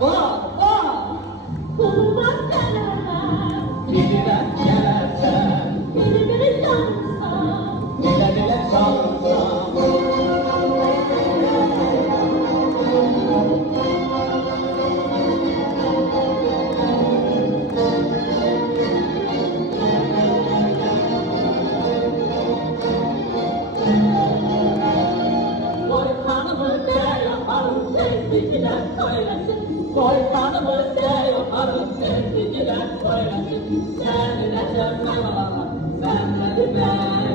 Var, var. Birine gelersen, dile dile çalsam. Koy hanımı de yaparım, sevdikiler söylesin. Koy hanımı de yaparım, sevdikiler söylesin. Sen de sevmem ama, sen de ben.